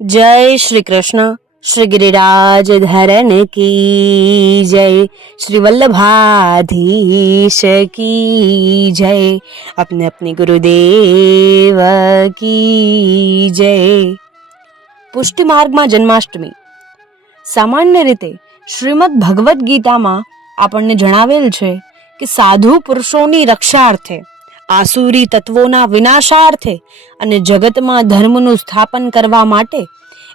જય શ્રી કૃષ્ણ શ્રી ગિરિરાજ ધરન કી જય શ્રી વલ્લભાધીશ કી જય અપને અપને ગુરુદેવ કી જય પુષ્ટિ માર્ગમાં જન્માષ્ટમી સામાન્ય રીતે શ્રીમદ ભગવદ્ ગીતામાં આપણને જણાવેલ છે કે સાધુ પુરુષોની રક્ષાર્થે આસુરી તત્વોના વિનાશાર્થે અને જગતમાં ધર્મનું સ્થાપન કરવા માટે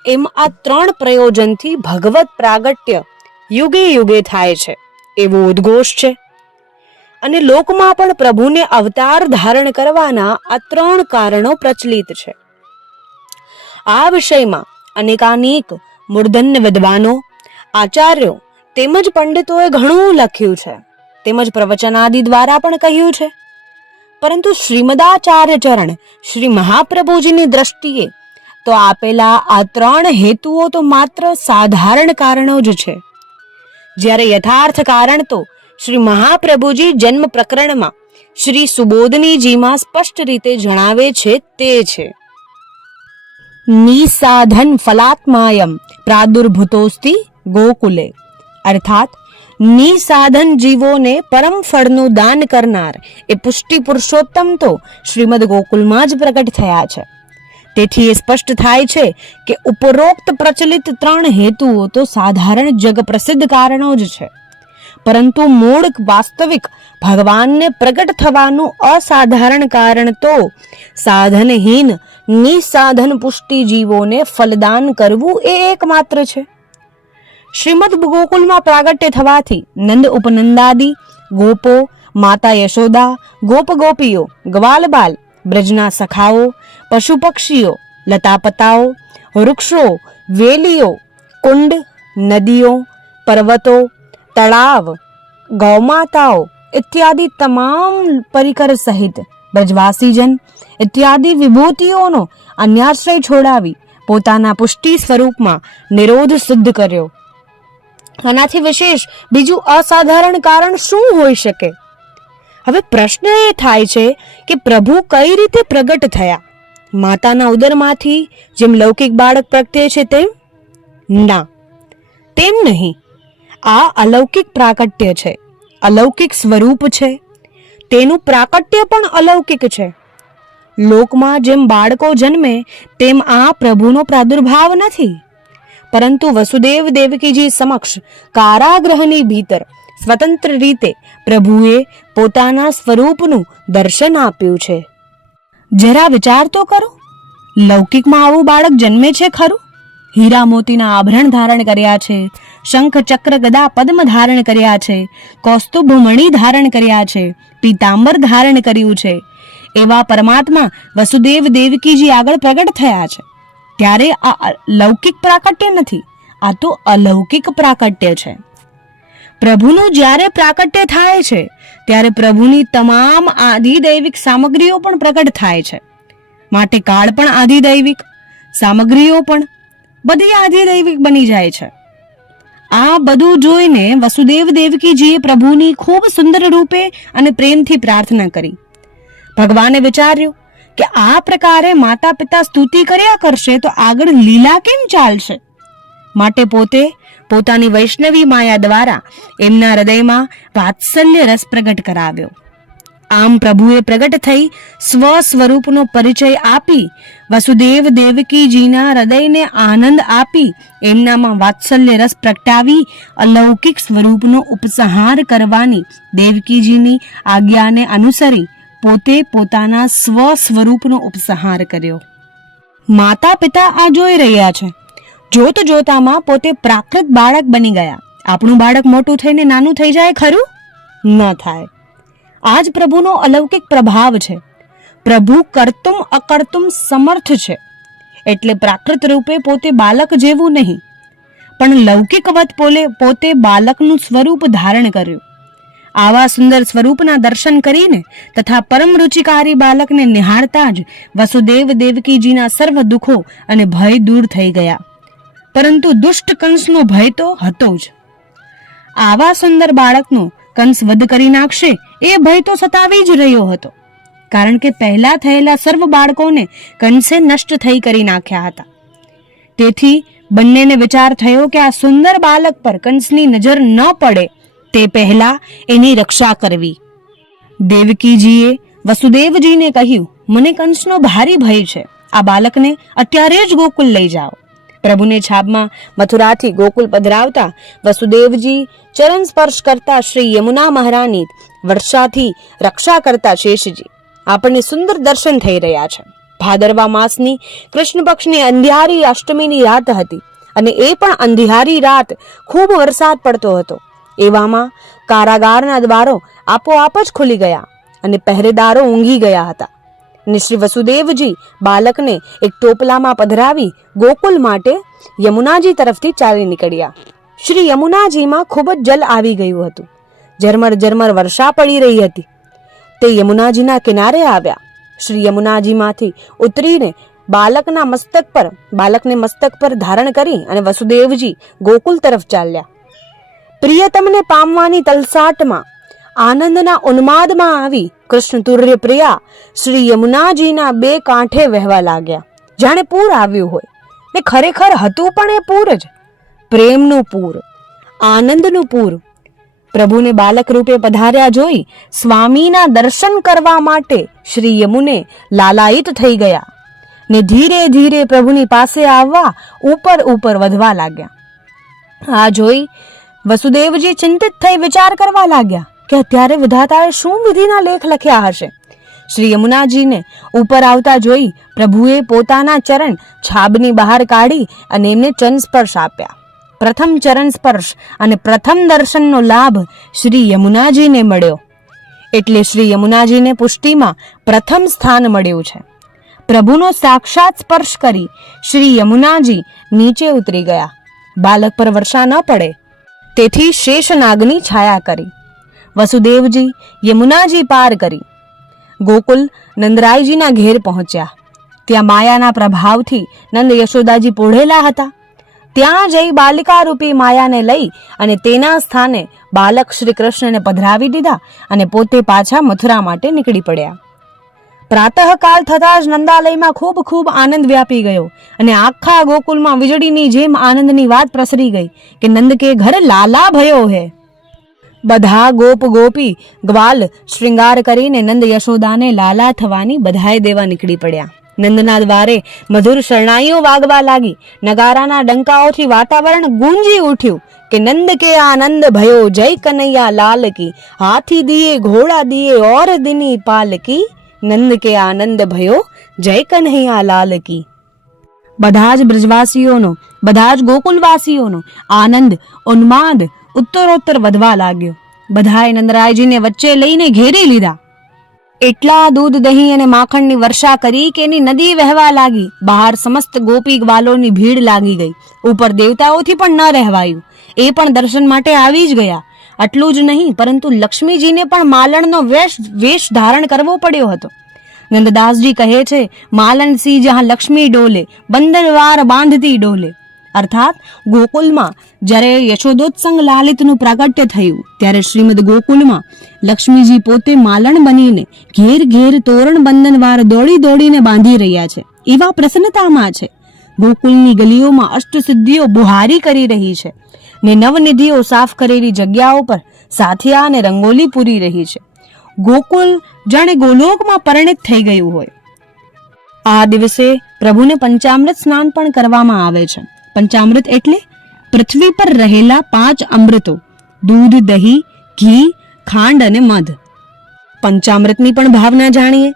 એમ આ ત્રણ પ્રયોજનથી ભગવત પ્રાગટ્ય યુગે યુગે થાય છે. એવો ઉદ્ઘોષ છે. અને લોકમાં પણ પ્રભુને અવતાર ધારણ કરવાના આ ત્રણ કારણો પ્રચલિત છે. આ વિષયમાં અનેકાનેક મૂર્ધન્ય વિદ્વાનો, આચાર્યો તેમજ પંડિતોએ ઘણું લખ્યું છે. તેમજ પ્રવચનાદિ દ્વારા પણ કહ્યું છે. પરંતુ શ્રીમદાચાર્ય ચરણ શ્રી મહાપ્રભુજીની દ્રષ્ટિએ તો આપેલા આ ત્રણ હેતુઓ તો માત્ર સાધારણ કારણો જ છે. જ્યારે યથાર્થ કારણ તો શ્રી મહાપ્રભુજી જન્મ પ્રકરણમાં શ્રી સુબોધનીજીમાં સ્પષ્ટ રીતે જણાવે છે તે છે. નિસાધન ફલાત્માયમ પ્રાદુર્ભૂતોસ્તિ ગોકુલે. અર્થાત નિસાધન જીવોને પરમ ફળનું દાન કરનાર એ પુષ્ટિ પુરુષોત્તમ તો શ્રીમદ ગોકુલમાં જ પ્રગટ થયા છે. તેથી એ સ્પષ્ટ થાય છે કે ઉપરોક્ત પ્રચલિત ત્રણ હેતુઓ તો સાધારણ જગ પ્રસિદ્ધ કારણો જ છે. પરંતુ મૂળ વાસ્તવિક ભગવાનને પ્રગટ થવાનું અસાધારણ કારણ તો સાધનહીન નિસાધન પુષ્ટિ જીવોને ફલદાન કરવું એ એકમાત્ર છે. શ્રીમદ ગોકુલમાં પ્રાગટ્ય થવાથી નંદ ઉપનંદાદી, ગોપો, માતા યશોદા, ગોપ ગોપીઓ, ગ્વાલબાલ, બ્રજના સખાઓ પશુ પક્ષીઓ લતાપતાઓ, વૃક્ષો, વેલીઓ, કુંડ, નદીઓ, પર્વતો, તળાવ, ગૌમાતાઓ ઇત્યાદિ તમામ પરિકર સહિત બ્રજવાસીજન ઇત્યાદિ વિભૂતિઓનો અન્યાશ્રય છોડાવી પોતાના પુષ્ટિ સ્વરૂપમાં નિરોધ સિદ્ધ કર્યો. આનાથી વિશેષ બીજું અસાધારણ કારણ શું હોઈ શકે? હવે પ્રશ્ન એ થાય છે કે પ્રભુ કઈ રીતે પ્રગટ થયા? માતાના ઉદરમાંથી જેમ લૌકિક બાળક પ્રગટે છે તેમ? ના, તેમ નહીં. આ અલૌકિક પ્રાકટ્ય છે. અલૌકિક સ્વરૂપ છે. તેનું પ્રાકટ્ય પણ અલૌકિક છે. લોકમાં જેમ બાળકો જન્મે, તેમ આ પ્રભુનો પ્રાદુર્ભાવ નથી. પરંતુ વસુદેવ દેવકીજી સમક્ષ કારાગ્રહની ભીતર સ્વતંત્ર રીતે પ્રભુએ પોતાના સ્વરૂપનું દર્શન આપ્યું છે. જરા વિચાર તો કરો, લૌકિકમાં આવું બાળક જન્મે છે ખરું? હીરા મોતીના આભરણ ધારણ કર્યા છે, શંખ ચક્ર ગદા પદ્મ ધારણ કર્યા છે, કૌસ્તુભ મણિ ધારણ કર્યા છે, પીતાંબર ધારણ કર્યું છે. એવા પરમાત્મા વસુદેવ દેવકીજી આગળ પ્રગટ થયા છે. ત્યારે આ લૌકિક પ્રાકટ્ય નથી, આ તો અલૌકિક પ્રાકટ્ય છે. પ્રભુનું જ્યારે પ્રાકટ્ય થાય છે, ત્યારે પ્રભુની તમામ આધિદૈવિક સામગ્રીઓ પણ પ્રગટ થાય છે. માટે કાળ પણ આધિદૈવિક સામગ્રીઓ પણ બધી આધિદૈવિક બની જાય છે. આ બધું જોઈને વસુદેવ દેવકીજીએ પ્રભુની ખૂબ સુંદર રૂપે અને પ્રેમથી પ્રાર્થના કરી. ભગવાને વિચાર્યું કે આ પ્રકારે માતા પિતા સ્તુતિ કર્યા કરશે તો આગળ લીલા કેમ ચાલશે? માટે પોતે પોતાની વૈષ્ણવી માયા દ્વારા એમના હૃદયમાં વાત્સલ્ય રસ પ્રગટ કરાવ્યો. આમ પ્રભુએ પ્રગટ થઈ સ્વ સ્વરૂપનો પરિચય આપી, વસુદેવ દેવકીજીના હૃદયને આનંદ આપી, એમનામાં વાત્સલ્ય રસ પ્રગટાવી, અલૌકિક સ્વરૂપનો ઉપસંહાર કરવાની દેવકીજીની આજ્ઞાને અનુસરી પોતે પોતાના સ્વ સ્વરૂપનો ઉપસંહાર કર્યો. માતા પિતા આ જોઈ રહ્યા છે. જોત જોતામાં પોતે પ્રાકૃત બાળક બની ગયા. આપણું બાળક મોટું થઈને નાનું થઈ જાય ખરું? ન થાય. આ જ પ્રભુનો અલૌકિક પ્રભાવ છે. પ્રભુ કરતુમ અકર્તુમ સમર્થ છે. એટલે પ્રાકૃત રૂપે પોતે બાલક જેવું નહીં. પણ લૌકિકવત પોલે પોતે બાલકનું સ્વરૂપ ધારણ કર્યું. આવા સુંદર સ્વરૂપના દર્શન કરીને તથા પરમ રુચિકારી બાલકને નિહાળતા જ વસુદેવ દેવકીજીના સર્વ દુઃખો અને ભય દૂર થઈ ગયા. પરંતુ દુષ્ટ કંસનો ભય તો હતો જ. આવા સુંદર બાળકનો કંસ વધ કરી નાખશે એ ભય તો સતાવી જ રહ્યો હતો. કારણ કે પહેલા થયેલા સર્વ બાળકોને કંસે નષ્ટ થઈ કરી નાખ્યા હતા. તેથી બંનેને વિચાર થયો કે આ સુંદર બાલક પર કંસની નજર ન પડે. તે પહેલા એની રક્ષા કરવી. દેવકીજીએ વસુદેવજીને કહ્યું, મને કંસનો ભારી ભય છે. આ બાલકને અત્યારે જ ગોકુલ લઈ જાઓ. પ્રભુને છાબમાં મથુરાથી ગોકુલ પધરાવતા વસુદેવજી ચરણ સ્પર્શ કરતા શ્રી યમુના મહારાની વર્ષાથી રક્ષા કરતા શેષજી આપણને સુંદર દર્શન થઈ રહ્યા છે. ભાદરવા માસની કૃષ્ણ પક્ષની અંધિયારી અષ્ટમીની રાત હતી અને એ પણ અંધિયારી રાત ખૂબ વરસાદ પડતો હતો. એવામાં કારાગારના દ્વારો આપોઆપ જ ખુલી ગયા અને પહેરેદારો ઊંઘી ગયા હતા. અને શ્રી વસુદેવજી બાલકને એક ટોપલામાં પધરાવી ગોકુલ માટે યમુનાજી તરફથી ચાલી નીકળ્યા. શ્રી યમુનાજીમાં ખૂબ જ જલ આવી ગયું હતું. ઝરમર ઝરમર વર્ષા પડી રહી હતી. તે યમુનાજીના કિનારે આવ્યા. શ્રી યમુનાજીમાંથી ઉતરીને બાલકના મસ્તક પર, બાલકને મસ્તક પર ધારણ કરી અને વસુદેવજી ગોકુલ તરફ ચાલ્યા. પ્રિયતમને પામવાની તલસાટમાં, આનંદના ઉન્માદમાં આવી કૃષ્ણ તુર્ય પ્રિયા શ્રી યમુનાજીના બે કાંઠે વહેવા લાગ્યા. જાણે પૂર આવ્યું હોય. ને ખરેખર હતું પણ એ પૂર જ. પ્રેમનું પૂર, આનંદનું પૂર. પ્રભુને બાલક રૂપે પધાર્યા જોઈ સ્વામીના દર્શન કરવા માટે શ્રી યમુને લાલાયિત થઈ ગયા ને ધીરે ધીરે પ્રભુની પાસે આવવા ઉપર ઉપર વધવા લાગ્યા. આ જોઈ વસુદેવજી ચિંતિત થઈ વિચાર કરવા લાગ્યા કે અત્યારે વિધાતાએ શું વિધિના લેખ લખ્યા હશે શ્રી યમુનાજીને ઉપર આવતા જોઈ પ્રભુએ પોતાના ચરણ છાબની બહાર કાઢી અને એમને ચરણ સ્પર્શ આપ્યા પ્રથમ ચરણ સ્પર્શ અને પ્રથમ દર્શનનો લાભ શ્રી યમુનાજીને મળ્યો એટલે શ્રી યમુનાજીને પુષ્ટિમાં પ્રથમ સ્થાન મળ્યું છે પ્રભુનો સાક્ષાત સ્પર્શ કરી શ્રી યમુનાજી નીચે ઉતરી ગયા બાલક પર વર્ષા ન પડે તેથી શેષનાગની છાયા કરી. વસુદેવજી યમુનાજી પાર કરી. ગોકુલ નંદરાયજીના ઘેર પહોંચ્યા. ત્યાં માયાના પ્રભાવથી નંદ યશોદાજી પોઢેલા હતા. ત્યાં જઈ બાલિકા રૂપી માયાને લઈ અને તેના સ્થાને બાલક શ્રી કૃષ્ણને પધરાવી દીધા અને પોતે પાછા મથુરા માટે નીકળી પડ્યા. પ્રાતઃકાળ થતાં જ નંદાલયમાં ખૂબ ખૂબ આનંદ વ્યાપી ગયો અને આખા ગોકુલમાં વીજળીની જેમ આનંદની વાત પ્રસરી ગઈ કે નંદ કે ઘર લાલા ભયો હે. બધા ગોપ ગોપી ગ્વાલ શ્રૃંગાર કરીને નંદ યશોદાને લાલા થવાની બધાઈ દેવા નીકળી પડ્યા. નંદના દ્વારે મધુર શરણાઈઓ વાગવા લાગી. નગારાના ડંકાઓથી વાતાવરણ ગુંજી ઉઠ્યું કે નંદ કે આનંદ ભયો જય કનૈયા લાલ કી. હાથી દિયે ઘોડા દિયે ઓર દિની પાલકી નંદ કે આનંદ ભયો, જય કન્હૈયા લાલ કી. બધા જ બ્રજવાસીઓનો બધા જ ગોકુલવાસીઓનો આનંદ, ઉન્માદ, ઉત્તરોત્તર વધવા લાગ્યો. બધાએ નંદરાયજીને વચ્ચે લઈને ઘેરી લીધા. એટલા દૂધ દહીં અને માખણની વર્ષા કરી કે એની નદી વહેવા લાગી. બહાર સમસ્ત ગોપી ગ્વાલોની ભીડ લાગી ગઈ. ઉપર દેવતાઓથી પણ ન રહેવાયું. એ પણ દર્શન માટે આવી જ ગયા. આટલું જ નહીં, પરંતુ લક્ષ્મીજીને પણ માલણનો વેશ વેશ ધારણ કરવો પડ્યો હતો. નંદદાસજી કહે છે, માલણ સી જહાં લક્ષ્મી ડોલે, બંદરવાર બાંધતી ડોલે. અર્થાત, ગોકુલમાં જ્યારે યશોદોત્સંગ લાલિતનું પ્રાગટ્ય થયું, ત્યારે શ્રીમદ ગોકુલમાં લક્ષ્મીજી પોતે માલણ બનીને ઘેર ઘેર તોરણ બંધનવાર દોડી દોડીને બાંધી રહ્યા છે. એવા પ્રસન્નતામાં છે. ગોકુલની ગલીઓમાં અષ્ટસિદ્ધિઓ બુહારી કરી રહી છે ને નવનિધિઓ સાફ કરેલી જગ્યાઓ પર સાથિયા અને રંગોલી પૂરી રહી છે. ગોકુલ જાણે ગોલોકમાં પરિણિત થઈ ગયું હોય. આ દિવસે પ્રભુને પંચામૃત સ્નાન પણ કરવામાં આવે છે. પંચામૃત એટલે પૃથ્વી પર રહેલા પાંચ અમૃતો, દૂધ, દહીં, ઘી, ખાંડ અને મધ. પંચામૃતની પણ ભાવના જાણીએ.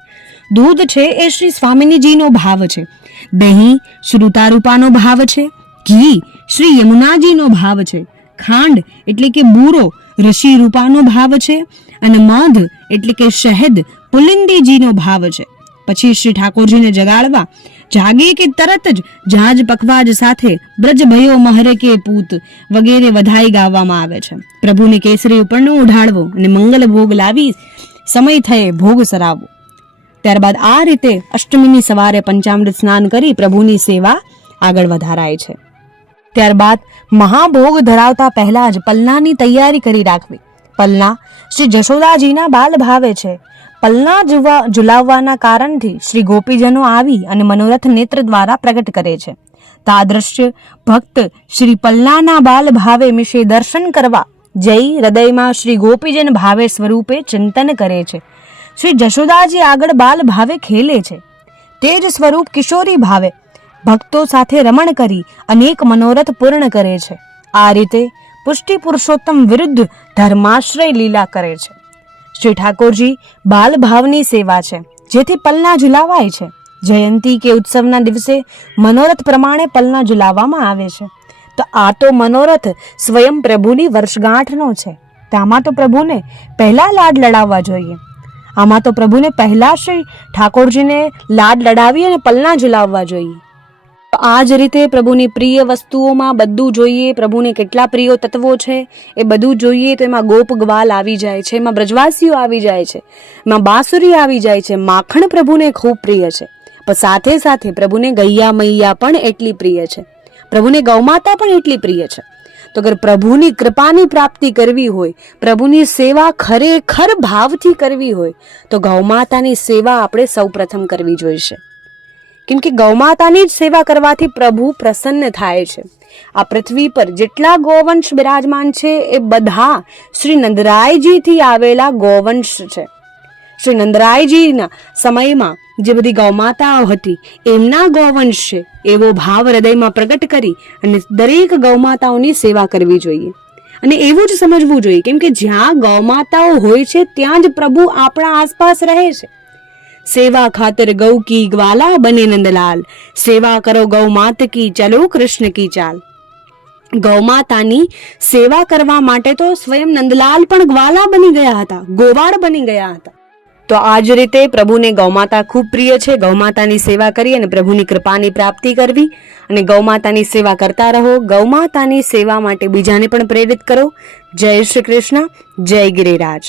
દૂધ છે એ શ્રી સ્વામિનીજીનો ભાવ છે. દહીં શ્રુતારૂપાનો ભાવ છે. ઘી શ્રી યમુનાજીનો ભાવ છે. ખાંડ એટલે કે બૂરો ઋષિ ભાવ છે. અને મધ એટલે કે શહેદ પુલિંદીજીનો ભાવ છે. પછી શ્રી ઠાકોરજીને જગાડવા, જાગે કે તરત જ જાજ પખવાજ સાથે બ્રજ ભયો મહરે કે પૂત વગેરે વધાઈ ગાવામાં આવે છે. પ્રભુને કેસરી ઉપરનો ઉઢાડવો અને મંગલ ભોગ લાવી સમય થયે ભોગ સરાવવો. ત્યારબાદ આ રીતે અષ્ટમીની સવારે પંચામૃત સ્નાન કરી પ્રભુની સેવા આગળ વધારાય છે. ત્યારબાદ મહાભોગ ધરાવતા પહેલા જ પલ્લાની તૈયારી કરી રાખવી. પલના શ્રી જશોદાજીના બાલ ભાવે છે. પલના જુવા ઝુલાવવાના કારણથી શ્રી ગોપીજનો આવી અને મનોરથ નેત્ર દ્વારા પ્રગટ કરે છે. તાદ્રશ્ય ભક્ત શ્રી પલ્લાના બાલ ભાવે મિશે દર્શન કરવા જઈ હૃદયમાં શ્રી ગોપીજન ભાવે સ્વરૂપે ચિંતન કરે છે. શ્રી જશોદાજી આગળ બાલ ભાવે ખેલે છે. તે જ સ્વરૂપ કિશોરી ભાવે. ભક્તો સાથે રમણ કરી અનેક મનોરથ પૂર્ણ કરે છે. આ રીતે પુષ્ટિ પુરુષોત્તમ વિરુદ્ધ ધર્માશ્રય લીલા કરે છે. શ્રી ઠાકોરજી બાલ ભાવની સેવા છે, જેથી પલના ઝુલાવાય છે. જયંતી કે ઉત્સવના દિવસે મનોરથ પ્રમાણે પલના ઝુલાવવામાં આવે છે. તો આ તો મનોરથ સ્વયં પ્રભુની વર્ષગાંઠનો છે. તામાં તો પ્રભુને પહેલા લાડ લડાવવા જોઈએ. આમાં તો પ્રભુને પહેલાં શ્રી ઠાકોરજીને લાડ લડાવી અને પલના ઝુલાવવા જોઈએ. આ જ રીતે પ્રભુની પ્રિય વસ્તુઓમાં બધું જોઈએ, પ્રભુને કેટલા પ્રિય તત્વો છે, એ બધું જોઈએ તો એમાં ગોપ ગ્વાલ આવી જાય છે, એમાં બ્રજવાસીઓ આવી જાય છે, એમાં બાંસુરી આવી જાય છે, માખણ પ્રભુને ખૂબ પ્રિય છે. પણ સાથે સાથે પ્રભુને ગૈયા મૈયા પણ એટલી પ્રિય છે. પ્રભુને ગૌમાતા પણ એટલી પ્રિય છે. તો અગર પ્રભુની કૃપાની પ્રાપ્તિ કરવી હોય, પ્રભુની સેવા ખરેખર ભાવથી કરવી હોય, તો ગૌમાતાની સેવા આપણે સૌપ્રથમ કરવી જોઈશે. કેમ કે ગૌમાતાની જ સેવા કરવાથી પ્રભુ પ્રસન્ન થાય છે. આ પૃથ્વી પર જેટલા ગોવંશ બિરાજમાન છે, એ બધા શ્રી નંદરાયજીથી આવેલા ગોવંશ છે. શ્રી નંદરાયજીના સમયમાં જે બધી ગૌમાતાઓ હતી, એમના ગૌવંશ છે એવો ભાવ હૃદયમાં પ્રગટ કરી અને દરેક ગૌમાતાઓની સેવા કરવી જોઈએ. અને એવું જ સમજવું જોઈએ કેમ કે જ્યાં ગૌમાતાઓ હોય છે, ત્યાં જ પ્રભુ આપણા આસપાસ રહે છે. સેવા ખાતર ગૌ કી ગ્વાલા બને નંદલાલ, સેવા કરો ગૌ માત કી ચલો કૃષ્ણ કી ચાલ. ગૌમાતાની સેવા કરવા માટે તો સ્વયં નંદલાલ પણ ગ્વાલા બની ગયા હતા, ગોવાળ બની ગયા હતા. તો આ જ રીતે પ્રભુને ગૌમાતા ખૂબ પ્રિય છે. ગૌમાતાની સેવા કરી અને પ્રભુની કૃપાની પ્રાપ્તિ કરવી અને ગૌમાતાની સેવા કરતા રહો. ગૌમાતાની સેવા માટે બીજાને પણ પ્રેરિત કરો. જય શ્રી કૃષ્ણ. જય ગિરિરાજ.